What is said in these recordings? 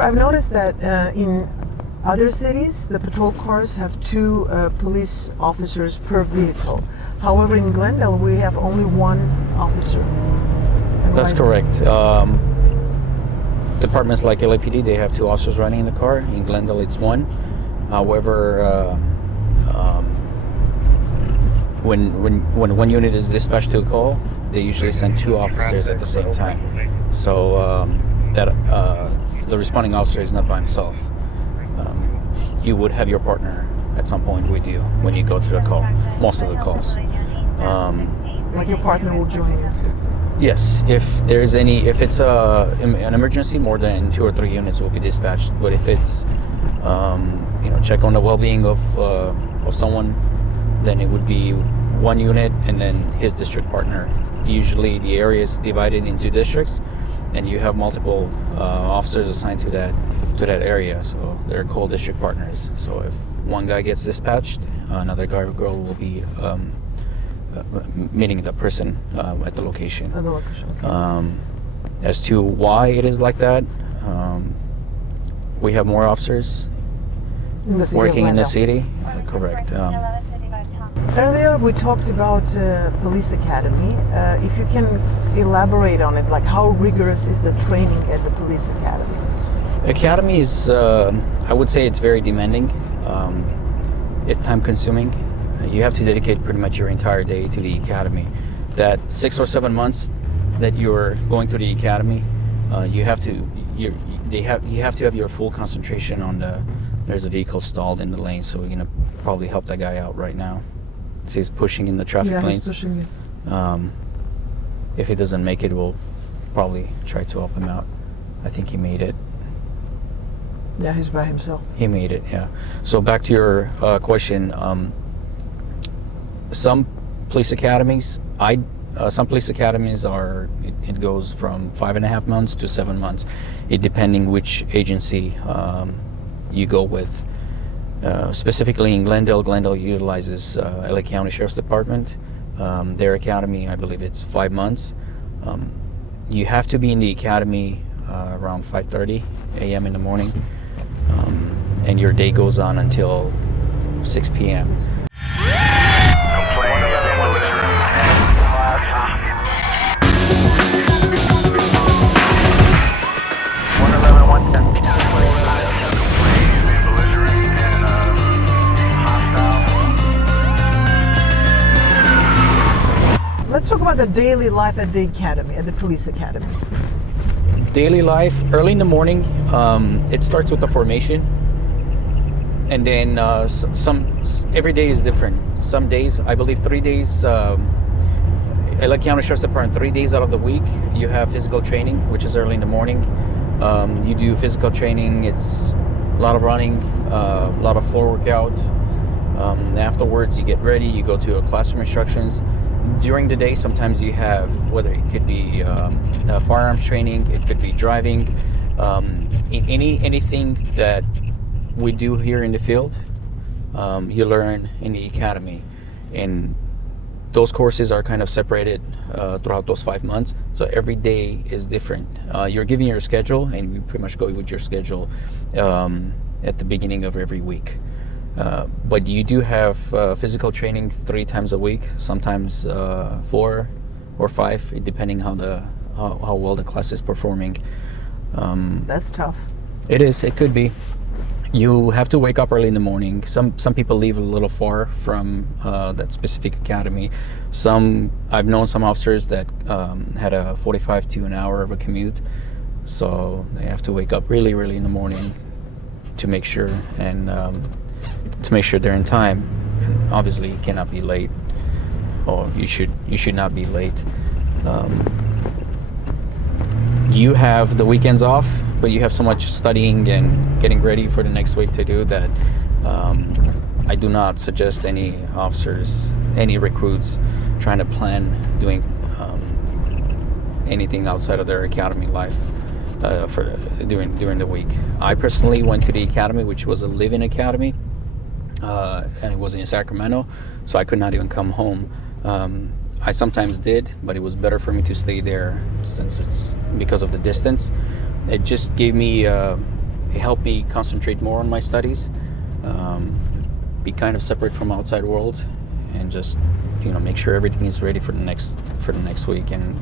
I've noticed that in other cities, the patrol cars have 2 police officers per vehicle. However, in Glendale, we have only 1 officer. That's correct. Departments like LAPD, they have 2 officers riding in the car. In Glendale, it's 1. However, when one unit is dispatched to a call, they usually send 2 officers at the same time. So the responding officer is not by himself. You would have your partner at some point with you when you go to the call. Most of the calls. Like your partner will join you. Yes, if it's an emergency, more than 2 or 3 units will be dispatched. But if it's check on the well-being of someone, then it would be 1 unit and then his district partner. Usually the area is divided into districts, and you have multiple officers assigned to that area, so they're called district partners. So if one guy gets dispatched, another guy or girl will be meeting the person at the location. At the location, okay. As to why it is like that, we have more officers working in the city. Correct. Earlier we talked about police academy. If you can elaborate on it, like how rigorous is the training at the police academy? Academy is, I would say it's very demanding. It's time consuming. You have to dedicate pretty much your entire day to the academy. That 6 or 7 months that you're going through the academy, you have to have your full concentration on there's a vehicle stalled in the lane, so we're gonna probably help that guy out right now. So he's pushing in the traffic lanes. He's pushing it. If he doesn't make it, we'll probably try to help him out. I think he made it. Yeah, he's by himself. He made it, yeah. So back to your question, some police academies are, it goes from 5.5 months to 7 months, it depending which agency you go with. Specifically in Glendale utilizes LA County Sheriff's Department. Their academy, I believe it's 5 months. You have to be in the academy around 5:30 a.m. in the morning, and your day goes on until 6 p.m. Let's talk about the daily life at the academy, at the police academy. Daily life, early in the morning, it starts with the formation, and then every day is different. Some days, I believe 3 days, LA County Sheriff's Department, 3 days out of the week, you have physical training, which is early in the morning. You do physical training, it's a lot of running, a lot of floor workout. Afterwards, you get ready, you go to a classroom instructions. During the day, sometimes you have, whether it could be firearms training, it could be driving, anything that we do here in the field, you learn in the academy. And those courses are kind of separated throughout those 5 months. So every day is different. You're given your schedule, and you pretty much go with your schedule at the beginning of every week. But you do have physical training 3 times a week, sometimes 4 or 5, depending how well the class is performing. That's tough. It is. It could be. You have to wake up early in the morning. Some people leave a little far from that specific academy. I've known some officers that had a 45 to an hour of a commute, so they have to wake up really early in the morning to make sure they're in time. And obviously, you cannot be late, or you should not be late. You have the weekends off, but you have so much studying and getting ready for the next week to do that. I do not suggest any officers, any recruits, trying to plan doing anything outside of their academy life during the week. I personally went to the academy, which was a live-in academy, and it was in Sacramento, so I could not even come home. I sometimes did, but it was better for me to stay there since it's because of the distance. It just gave me it helped me concentrate more on my studies, be kind of separate from outside world, and just make sure everything is ready for the next week, and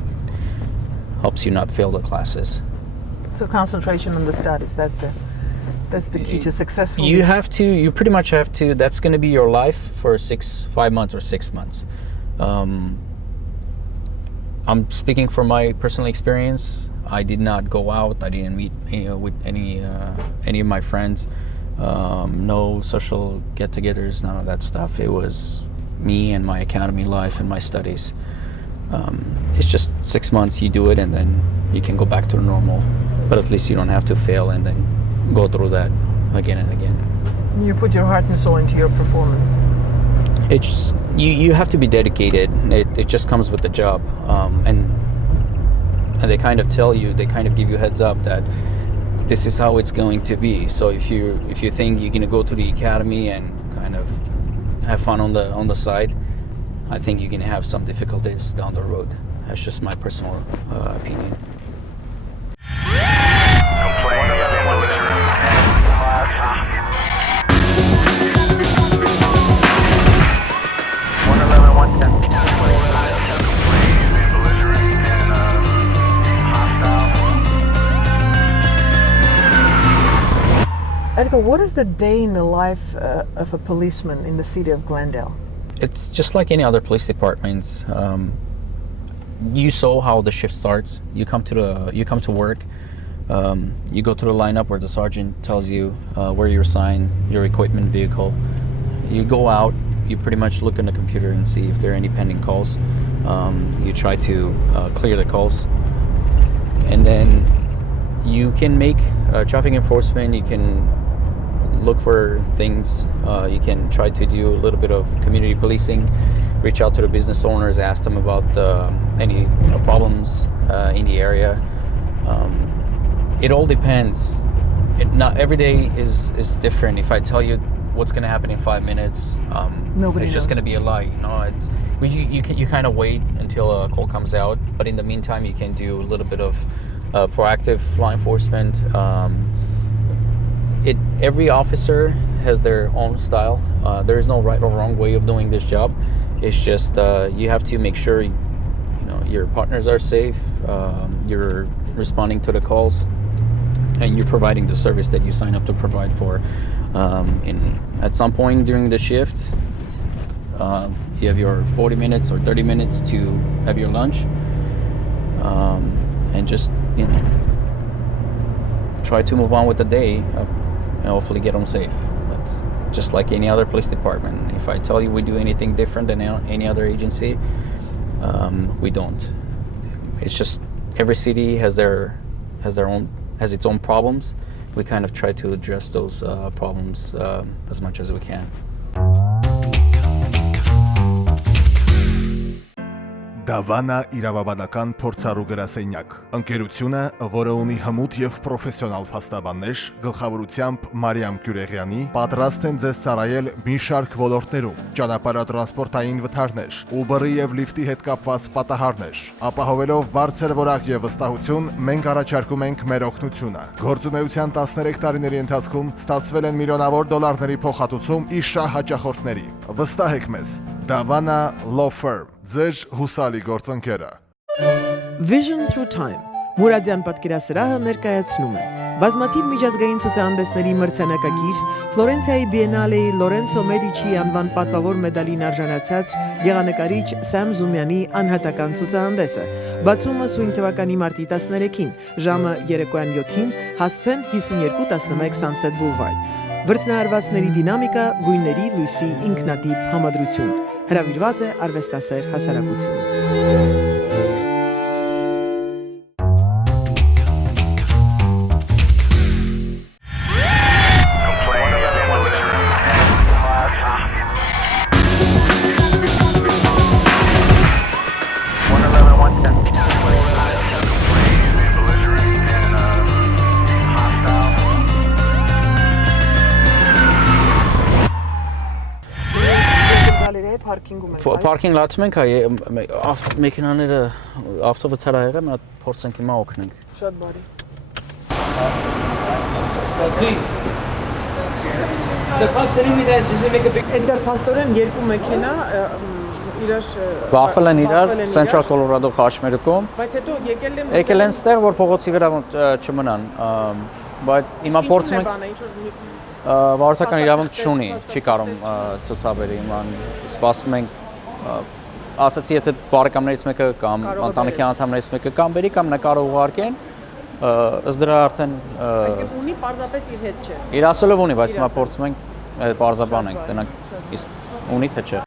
helps you not fail the classes. So concentration on the studies, that's the key to successful. You pretty much have to. That's going to be your life for 5 months or 6 months. I'm speaking from my personal experience. I did not go out. I didn't meet with any of my friends. No social get-togethers, none of that stuff. It was me and my academy life and my studies. It's just 6 months, you do it, and then you can go back to normal. But at least you don't have to fail and then go through that again and again. You put your heart and soul into your performance. It's you have to be dedicated. It just comes with the job, and they kind of tell you, they kind of give you heads up that this is how it's going to be. So if you think you're gonna go to the academy and kind of have fun on the side, I think you're gonna have some difficulties down the road. That's just my personal opinion. Edgar, what is the day in the life of a policeman in the city of Glendale? It's just like any other police departments. You saw how the shift starts. You come to work. You go to the lineup where the sergeant tells you where you're assigned, your equipment, vehicle. You go out. You pretty much look on the computer and see if there are any pending calls. You try to clear the calls, and then you can make traffic enforcement. You can look for things. You can try to do a little bit of community policing, reach out to the business owners, ask them about any problems in the area. It all depends. Not every day is different. If I tell you what's going to happen in 5 minutes, it's just going to be a lie. You kind of wait until a call comes out, but in the meantime you can do a little bit of proactive law enforcement. Every officer has their own style. There is no right or wrong way of doing this job. It's just you have to make sure your partners are safe, you're responding to the calls, and you're providing the service that you sign up to provide for. At some point during the shift, you have your 40 minutes or 30 minutes to have your lunch, and just try to move on with the day. And hopefully get home safe. That's just like any other police department. If I tell you we do anything different than any other agency, we don't. It's just every city has its own problems. We kind of try to address those problems as much as we can. Դավանա իրավաբանական փորձառու գրասենյակ։ Ընկերությունը, որը ունի հմուտ եւ պրոֆեսիոնալ փաստաբաններ, գլխավորությամբ Մարիամ Գյուրեղյանի, պատրաստ են ձեզ ծառայել մի շարք ոլորտներում՝ ճանապարհատրանսպորտային վթարներ, Uber-ի եւ Lyft-ի հետ կապված պատահարներ։ Ապահովելով բարձր որակ եւ վստահություն, մենք առաջարկում ենք մեր օգնությունը։ Գործունեության 13 տարիների ընթացքում ստացվել են միլիոնավոր դոլարների փոխհատուցում իր շահ հաճախորդների։ Վստահեք մեզ, Davana Law Firm, ձեր հուսալի գործընկերը։ Vision Through Time Մուրադյան պատկերասրահը ներկայացնում է բազմաթիվ միջազգային ցուցահանդեսների մրցանակակիր Ֆլորենցիայի Բիենալեի Լորենցո Մեդիչի անվան պատվավոր մեդալին արժանացած գեղանկարիչ Սամ Զումյանի անհատական ցուցահանդեսը բացումը սույն թվականի մարտի 13-ին ժամը երեկոյան 7-ին հասցեն 5211 Sunset Boulevard Վրձնահարվածների դինամիկա գույների լույսի ինքնատիպ համադրություն հրավիրված է արվեստասեր հասարակությունը Parking lot-ում ենք, մեքենաները ավտովթարը եղել, մենք փորձենք հիմա օգնենք։ Շատ բարի։ Please. The cop's telling me that does it make a big... Edgar Pastoryan երկու մեքենա իրար Բախվել են իրար բախվել են Central իրար, Colorado խաչմերուկում։ բայց հետո եկել են Եկել են ստեղ, որ փողոցի վրա չմնան, բայց հիմա փորձում ենք վարորդական իրավունք չունի, չի կարող ցուցաբերի, ման սպասում ենք ասացի եթե բարեկամներից մեկը կամ ընտանիքի անդամներից մեկը կամ բերի կամ նա կարող ուղարկեն, ըստ դրա արդեն այսինքն ունի պարզապես իր հետ չէ։ իր ասելով ունի, բայց հիմա փորձում ենք բարձաբանենք, տնանք իսկ ունի թե չէ։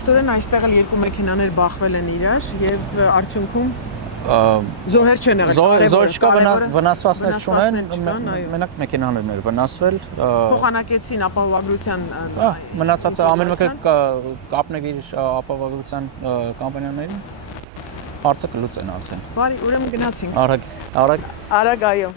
Աստորեն այստեղ էլ երկու մեքենաներ բախվել են իրար եւ արդյունքում զոհեր չեն եղել։ Զոհեր չկա, վնասվածքներ չունեն, մենակ մեքենաներն էր վնասվել։ Փոխանակեցին ապահովագրության Մնացածը ամեն մեկը կապնեք իր ապահովագրության կամպանիաներին, հարցը կլուծեն արդեն։ Բարի, ուրեմն գնացինք։ Արագ։ Արագ այո։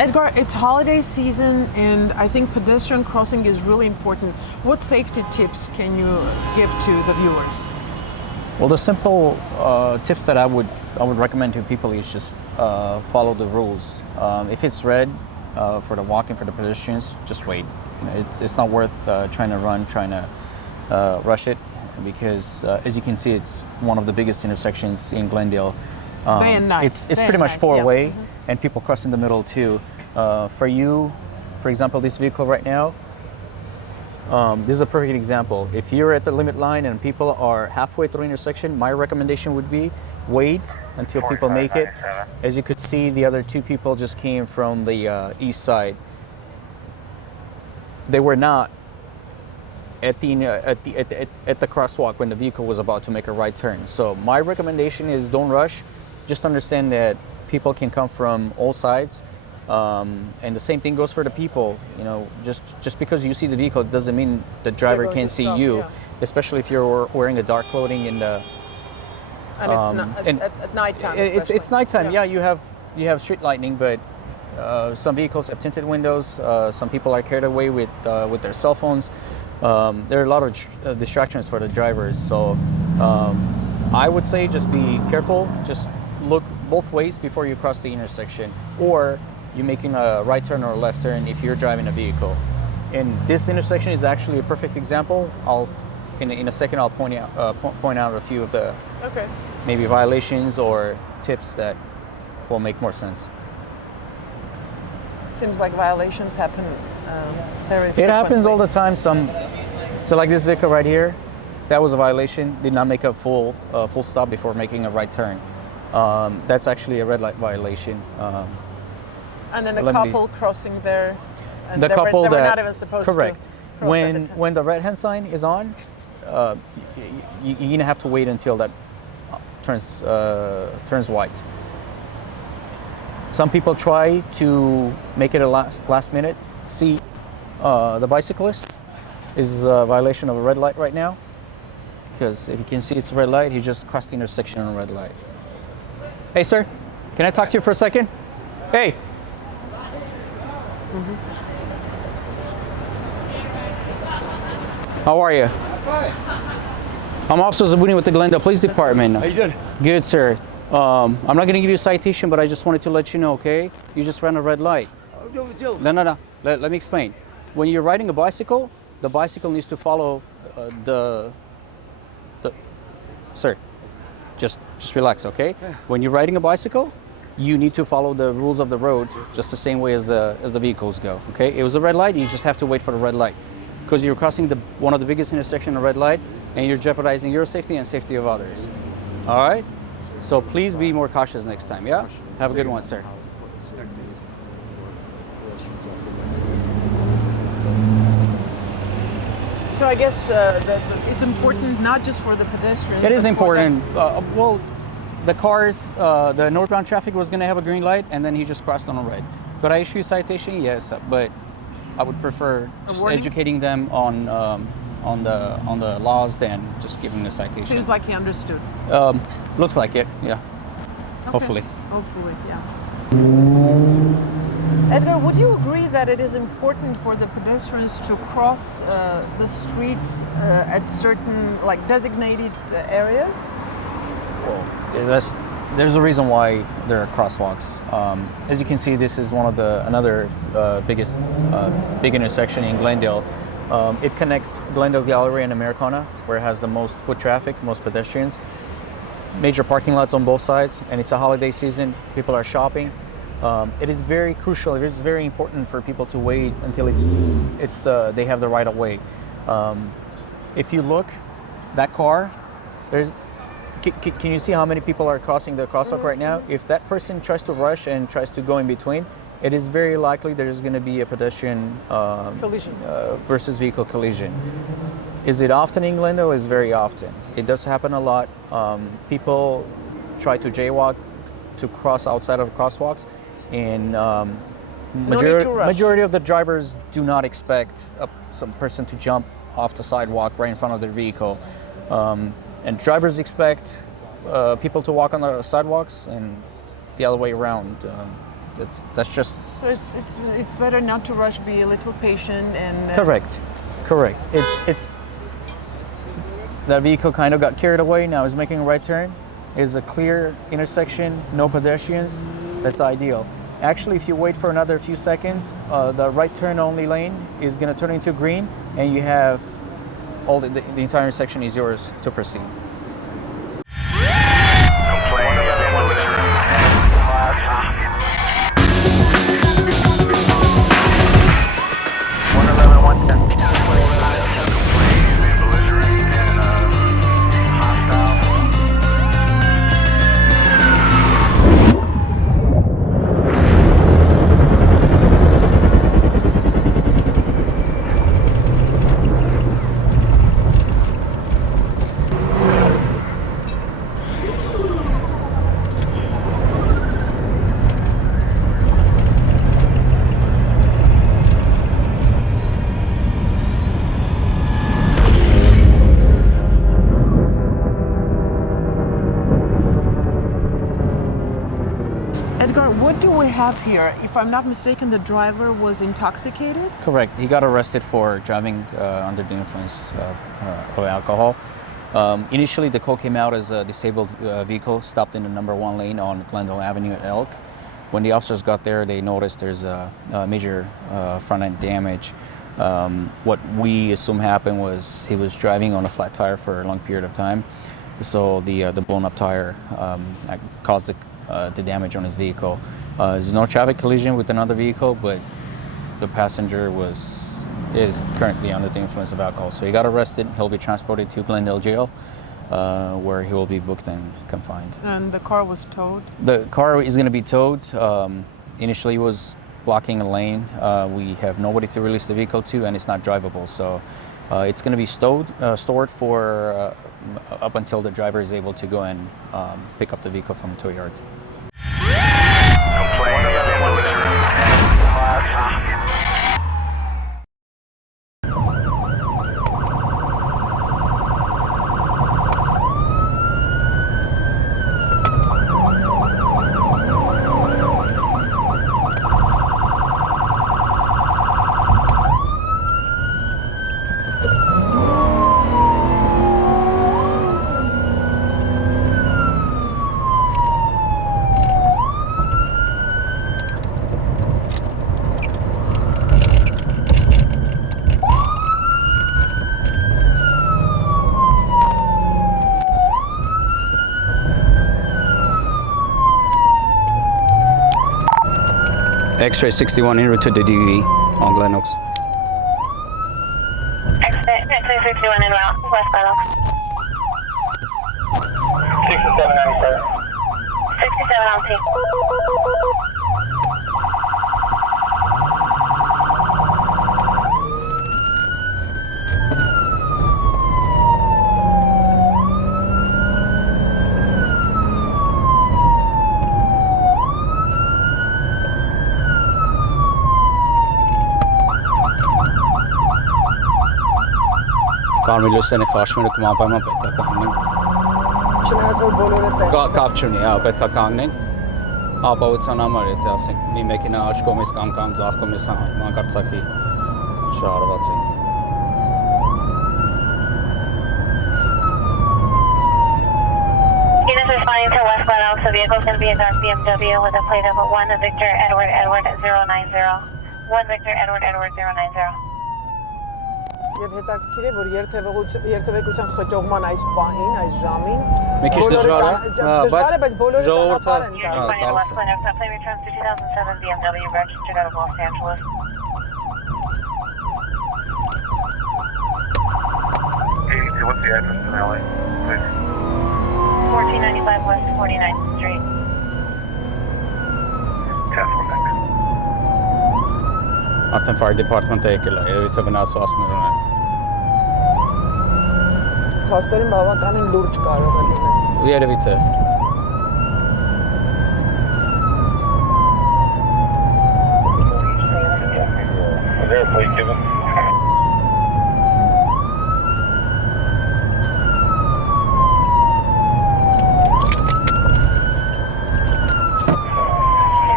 Edgar, it's holiday season and I think pedestrian crossing is really important. What safety tips can you give to the viewers? Well, the simple tips that I would recommend to people is just follow the rules. If it's red for the walking, for the pedestrians, just wait. You know, it's not worth trying to run, trying to rush it, because as you can see, it's one of the biggest intersections in Glendale. Day and night. It's Day pretty and much night, four-way, yeah. and people cross in the middle too. For you, for example, this vehicle right now, this is a perfect example. If you're at the limit line and people are halfway through intersection, my recommendation would be wait until people make it. As you could see, the other two people just came from the east side. They were not at the crosswalk when the vehicle was about to make a right turn. So my recommendation is don't rush. Just understand that people can come from all sides. And the same thing goes for the people. You know, just because you see the vehicle doesn't mean the driver can't see you, yeah. Especially if you're wearing a dark clothing and And it's at nighttime. it's nighttime. Yeah, you have street lighting, but some vehicles have tinted windows. Some people are carried away with their cell phones. There are a lot of distractions for the drivers. So I would say just be careful. Just look both ways before you cross the intersection, or you're making a right turn or a left turn if you're driving a vehicle. And this intersection is actually a perfect example. In a second I'll point out a few of the maybe violations or tips that will make more sense. Seems like violations happen very It frequently. happens all the time. So like this vehicle right here, that was a violation. Did not make a full stop before making a right turn. That's actually a red light violation. And then a couple crossing there. And The they couple were that not even supposed correct. to cross at the time. When the red hand sign is on, you're gonna have to wait until that turns white. Some people try to make it a last minute. See, the bicyclist is a violation of a red light right now, because if you can see it's a red light, he just crossed the intersection on a red light. Hey sir, can I talk to you for a second? Hey. How are you? I'm Officer Zabuni with the Glendale Police Department. How you doing? Good, sir. I'm not going to give you a citation, but I just wanted to let you know, okay? You just ran a red light. No. Let me explain. When you're riding a bicycle, the bicycle needs to follow the. Sir, just relax, okay? Yeah. When you're riding a bicycle, you need to follow the rules of the road just the same way as the vehicles go, okay? It was a red light, you just have to wait for the red light. because you're crossing one of the biggest intersections of red light, and you're jeopardizing your safety and safety of others. All right? So please be more cautious next time, yeah? Have a good one, sir. So I guess that it's important not just for the pedestrians. It is but for the- important. Well, the cars, the northbound traffic was going to have a green light, and then he just crossed on a red. Could I issue a citation? Yes, but I would prefer just warning? educating them on the laws than just giving a citation. Seems like he understood. Looks like it. Yeah. Okay. Hopefully. Hopefully, yeah. Edgar, would you agree that it is important for the pedestrians to cross the street at certain, like, designated areas? Well, there's a reason why there are crosswalks. As you can see, this is one of another biggest big intersection in Glendale. It connects Glendale Gallery and Americana, where it has the most foot traffic, most pedestrians. Major parking lots on both sides, and it's a holiday season. People are shopping. It is very crucial. It is very important for people to wait until they have the right of way. If you look, that car, can you see how many people are crossing the crosswalk right now? If that person tries to rush and tries to go in between, it is very likely there's going to be a pedestrian Collision. versus vehicle collision. Is it often in Glendale? It's very often. It does happen a lot. People try to jaywalk to cross outside of crosswalks, and majority of the drivers do not expect some person to jump off the sidewalk right in front of their vehicle. And drivers expect people to walk on the sidewalks and the other way around. That's just... So it's better not to rush, be a little patient and... Correct. It's that vehicle kind of got carried away, now is making a right turn. It's a clear intersection, no pedestrians. That's ideal. Actually, if you wait for another few seconds, the right turn only lane is going to turn into green, and you have all the entire intersection is yours to proceed. Edgar, what do we have here? If I'm not mistaken, the driver was intoxicated? Correct. He got arrested for driving under the influence of alcohol. Initially, the call came out as a disabled vehicle stopped in the number 1 lane on Glendale Avenue at Elk. When the officers got there, they noticed there's a major front-end damage. What we assume happened was he was driving on a flat tire for a long period of time. So the blown-up tire caused the damage on his vehicle. There's no traffic collision with another vehicle, but the passenger is currently under the influence of alcohol. So he got arrested. He'll be transported to Glendale Jail, where he will be booked and confined. And the car was towed? The car is going to be towed. Initially, it was blocking a lane. We have nobody to release the vehicle to, and it's not drivable. So it's going to be stored for up until the driver is able to go and pick up the vehicle from the tow yard. X-ray 61 en route to the DV on Glen Oaks. 361 en route, westbound Oaks. 6797. 67 on T. Կարմիլոսյանի խաչմերը կմապայման պետք է կանգնենք։ Չնայած որ բոլորը տեղ։ Կապ չունի, հա, պետք է կանգնենք։ Ապահովության համար, եթե ասենք մի մեքենա աջ կողմից կամ ձախ կողմից մանկարծակի շարված է։ Units responding to westbound Oaks, the vehicle is going to be a dark BMW with a plate of 1 Victor Edward Edward 090. 1 Victor Edward Edward 090. Եվ հետաքրքիր է, որ երթևեկության խճողման այս պահին, այս ժամին Մի քիչ դժվար է, դժվար է, բայց բոլորը ժողովուրդը ճանապարհ են Units տալիս։ responding to west Glendale, that plate returns to 2007 BMW registered out of Los Angeles. What's the address in LA, please? 1495 West 49th Street. 10-4 next. Արդեն fire department-ը եկել է, երևի թե վնասվածքներ ունեն։ Փաստորեն բավականին լուրջ կարող է լինել։ Երևի թե։ There, please give him.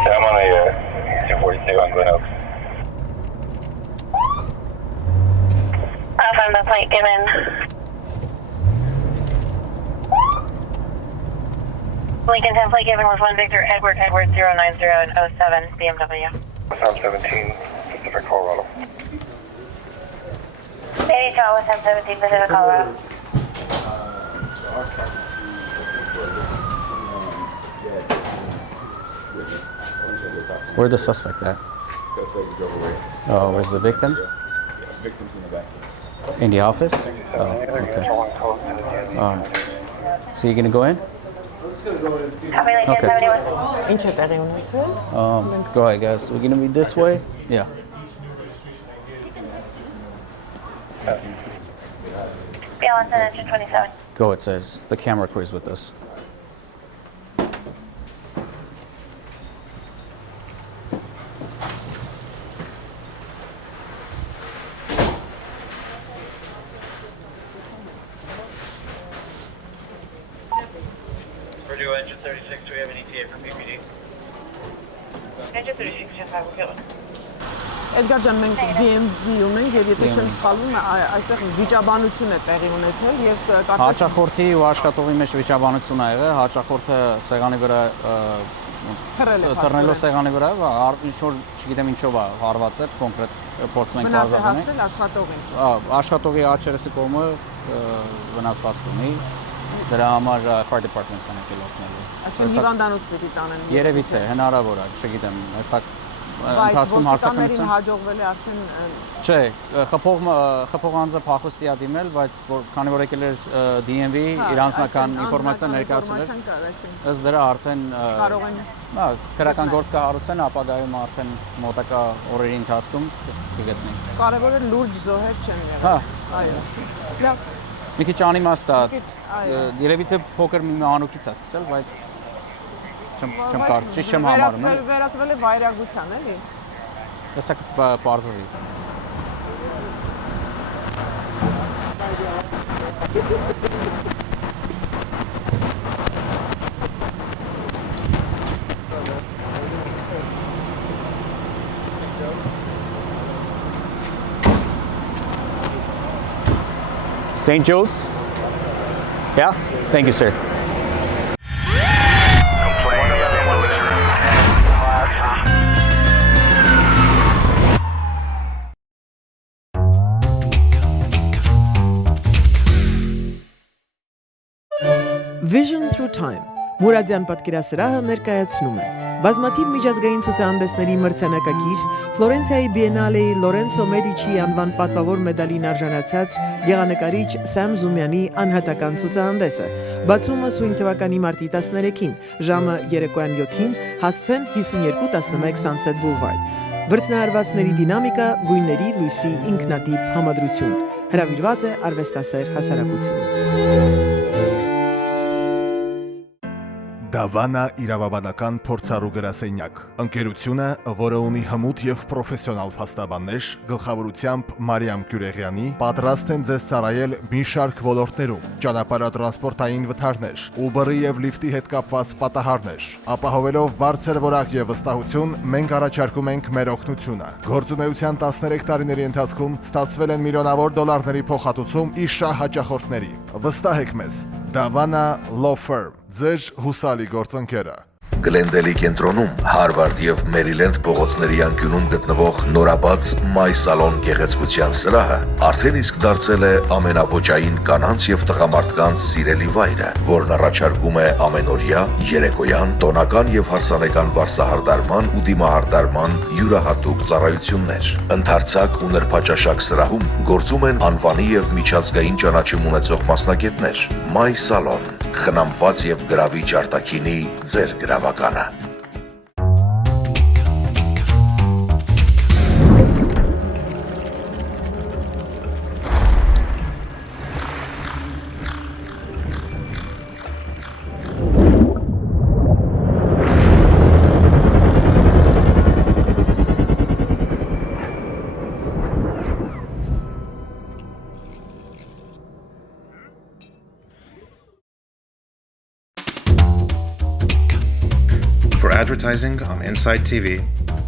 I'm on a 242 on Glen Oaks. From the plate given. Lincoln 10 plate given was 1 Victor Edward Edward 090 and 07 BMW. South 17, Pacific Colorado. 80 Charlie 1017 Pacific Colorado. Where's the suspect at? Suspect is overweight. Oh, where's the victim? Yeah, victim's in the back. In the office? Oh, okay. So you're gonna go in? Copy Lincoln Okay. 71. Ինչ է տեղի ունեցել։ Go ahead, guys. We're gonna be this way? Yeah. BLS and engine 27. Go, it says. The camera crew is with us. Purdue engine 36, do we have an ETA for PPD? Engine 36 just 5 we're killing. Էդգար ջան, մենք BMW ունենք եւ եթե չեմ սխալվում, այստեղ վիճաբանություն է տեղի ունեցել եւ կարծես Հաճախորդի ու աշխատողի մեջ վիճաբանություն ա եղել, հաճախորդը սեղանի վրա տրնելով սեղանի վրա, ինչ որ չգիտեմ ինչով է հարված է, կոնկրետ փորձում ենք վնաս է բարձրացնել։ հասցրել աշխատողին։ Աշխատողի աչերսի կողմը վնասվածք ունի։ Դրա համար fire department կան եկել օգնելու։ Այսինքն հիվանդանոց պիտի տանեն։ Երևի թե հնարավոր է, չգիտեմ, հեսա ընթացքում հարցակնության հաջողվել է արդեն Չէ, խփող անձը փախուստի է դիմել, բայց քանի որ եկել էր DMV, իր անձնական ինֆորմացիա ներկայացնել, ըստ դրա արդեն կարող են քրական գործ կհարուցեն, ապագայում արդեն մոտակա օրերի ընթացքում կգտնենք։ կարևորը լուրջ զոհեր չեն եղել։ Հա, Այո։ Լավ, մի քիչ անիմաստ է, երևի թե փոքր մի մանուկից է սկսել, բայց ճիշտ չեմ համարում։ Վերածվել է վայրագության, էլի։ Հեսա կպարզվի։ St. Joe's? Yeah? Thank you, sir. Vision through time Մուրադյան պատկերասրահը ներկայացնում է Բազմաթիվ միջազգային ցուցահանդեսների մրցանակակիր, Ֆլորենցիայի Բիենալեի Լորենցո Մեդիչի անվան պատվավոր մեդալին արժանացած գեղանկարիչ Սամ Զումյանի անհատական ցուցահանդեսը։ Բացումը սույն թվականի մարտի 13-ին, ժամը երեկոյան 7-ին, հասցեն 5211 Sunset Boulevard։ Վրձնահարվածների դինամիկա, գույների, լույսի ինքնատիպ համադրություն։ Հրավիրված է արվեստասեր հասարակությունը։ Դավանա իրավաբանական փորձառու գրասենյակ։ Ընկերությունը, որը ունի հմուտ եւ պրոֆեսիոնալ փաստաբաններ, գլխավորությամբ Մարիամ Կյուրեղյանի, պատրաստ են ձեզ ծառայել մի շարք ոլորտներում՝ ճանապարհատրանսպորտային վթարներ, Uber-ի եւ Lyft-ի հետ կապված պատահարներ։ Ապահովելով բարձր որակ եւ վստահություն, մենք առաջարկում ենք մեր օգնությունը։ Գործունեության 13 տարիների ընթացքում ստացվել են միլիոնավոր դոլարների փոխհատուցում ի շահ հաճախորդների։ Վստահեք մեզ, Davana Law Firm, ձեր հուսալի գործընկերը։ Glendale-ի կենտրոնում, Հարվարդ եւ Մերիլենդ փողոցների անկյունում գտնվող նորաբաց My Salon գեղեցկության սրահը արդեն իսկ դարձել է ամենաոճային կանանց եւ տղամարդկանց սիրելի վայրը, որն առաջարկում է ամենօրյա, երեկոյան, տոնական եւ հարսանեկան վարսահարդարման ու դիմահարդարման յուրահատուկ ծառայություններ։ Ընդարձակ ու նրբաճաշակ սրահում գործում են անվանի եւ միջազգային ճանաչում ունեցող մասնագետներ։ My Salon, խնամված եւ գրավիչ արտաքինի ձեր գրավականը։ For advertising on Inside TV,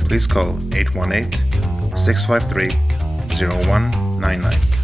please call 818-653-0199.